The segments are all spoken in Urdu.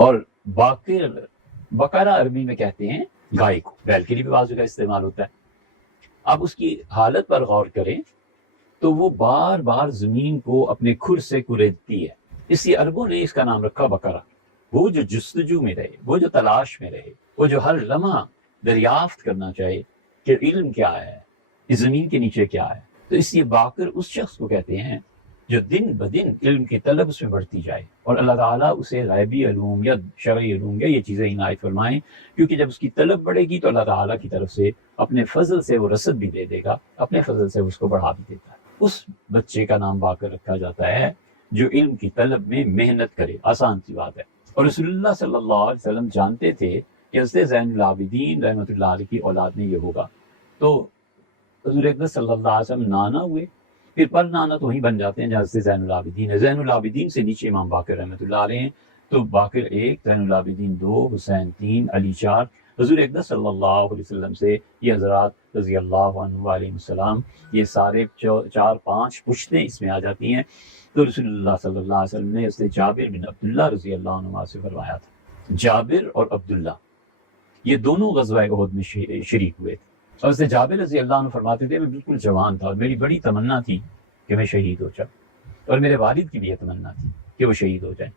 اور باقر، بقرہ عربی میں کہتے ہیں گائے کو، بیل کے لیے بھی بازو کا استعمال ہوتا ہے۔ اب اس کی حالت پر غور کریں تو وہ بار بار زمین کو اپنے کھر سے کریدتی ہے، اس لیے عربوں نے اس کا نام رکھا بقرہ۔ وہ جو جستجو میں رہے، وہ جو تلاش میں رہے، وہ جو ہر لمحہ دریافت کرنا چاہے کہ علم کیا ہے، اس زمین کے نیچے کیا ہے، تو اس لیے باقر اس شخص کو کہتے ہیں جو دن بدن علم کی طلب اس میں بڑھتی جائے، اور اللہ تعالیٰ اسے غیبی علوم یا شرعی علوم یا یہ چیزیں عنایت فرمائیں، کیونکہ جب اس کی طلب بڑھے گی تو اللہ تعالیٰ کی طرف سے اپنے فضل سے وہ رسد بھی دے دے گا، اپنے فضل سے اس کو بڑھا بھی دیتا ہے۔ اس بچے کا نام باقر رکھا جاتا ہے جو علم کی طلب میں محنت کرے، آسان سی بات ہے۔ اور رسول اللہ صلی اللہ علیہ وسلم جانتے تھے کہ حضرت زین العابدین رحمۃ اللہ علیہ کی اولاد میں یہ ہوگا، تو حضور اقدس صلی اللہ علیہ وسلم نانا ہوئے، پھر پر نانا تو وہیں بن جاتے ہیں جہاں حضرت زین العابدین ہے۔ زین العابدین سے نیچے امام باقر رحمۃ اللہ علیہ ہیں، تو باقر 1، زین العابدین 2، حسین 3، علی 4۔ حضور اقدس صلی اللہ علیہ وسلم سے یہ حضرات رضی اللہ عنہ علیہ السلام، یہ سارے 4-5 پشتیں اس میں آ جاتی ہیں۔ تو رسول اللہ صلی اللہ علیہ وسلم نے اس سے جابر بن عبداللہ رضی اللہ عنہ سے فرمایا تھا۔ جابر اور عبداللہ یہ دونوں غزوہ احد میں شریک ہوئے تھے، اور اس سے جابر رضی اللہ عنہ فرماتے تھے میں بالکل جوان تھا اور میری بڑی تمنا تھی کہ میں شہید ہو جاؤں، اور میرے والد کی بھی یہ تمنا تھی کہ وہ شہید ہو جائیں،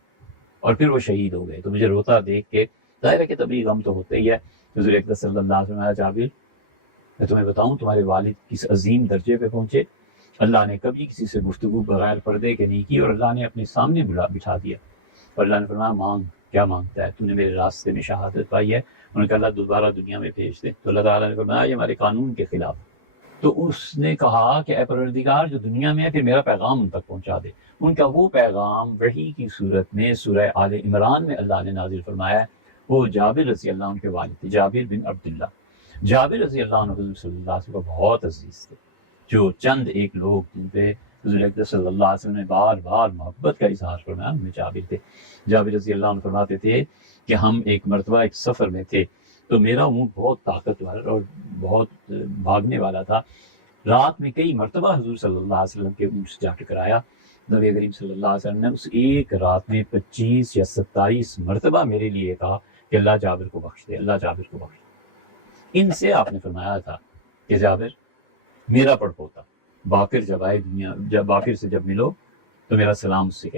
اور پھر وہ شہید ہو گئے۔ تو مجھے روتا دیکھ کے ظاہر ہے کہ طبعی غم تو ہوتا ہی ہے۔ حضور اقدس صلی اللہ علیہ وسلم، جابر میں تمہیں بتاؤں تمہارے والد کس عظیم درجے پہ پہنچے، اللہ نے کبھی کسی سے گفتگو بغیر پردے کے نہیں کی، اور اللہ نے اپنے سامنے بٹھا دیا، اور اللہ نے فرمایا مانگ، کیا مانگتا ہے، تو نے میرے راستے میں شہادت پائی ہے۔ انہوں نے کہا اللہ دوبارہ دنیا میں بھیج دے، تو اللہ تعالیٰ نے فرمایا یہ ہمارے قانون کے خلاف۔ تو اس نے کہا کہ اے پروردگار جو دنیا میں ہے پھر میرا پیغام ان تک پہنچا دے۔ ان کا وہ پیغام وحی کی صورت میں سورہ آل عمران میں اللہ نے نازل فرمایا ہے۔ وہ جابر رضی اللہ عنہ کے والد تھے، جابر بن عبداللہ۔ جابر رضی اللہ عنہ حضور صلی اللہ علیہ وسلم کو بہت عزیز تھے، جو چند ایک لوگ جن پہ حضور اقدس صلی اللہ علیہ وسلم نے بار بار محبت کا اظہار فرمایا ان میں جابر تھے۔ جابر رضی اللہ عنہ فرماتے تھے کہ ہم ایک مرتبہ ایک سفر میں تھے، تو میرا اونٹ بہت طاقتور اور بہت بھاگنے والا تھا۔ رات میں کئی مرتبہ حضور صلی اللہ علیہ وسلم کے اونٹ سے جا ٹکرایا۔ نبی کریم صلی اللہ علیہ وسلم نے اس ایک رات میں 25 یا 27 مرتبہ میرے لیے کہا کہ اللہ جابر کو بخش دے، اللہ جابر کو بخش دے۔ ان سے آپ نے فرمایا تھا کہ جابر میرا پڑپوتا باقر جب آئے دنیا، جب باقر سے جب ملو تو میرا سلام اس سے کہہ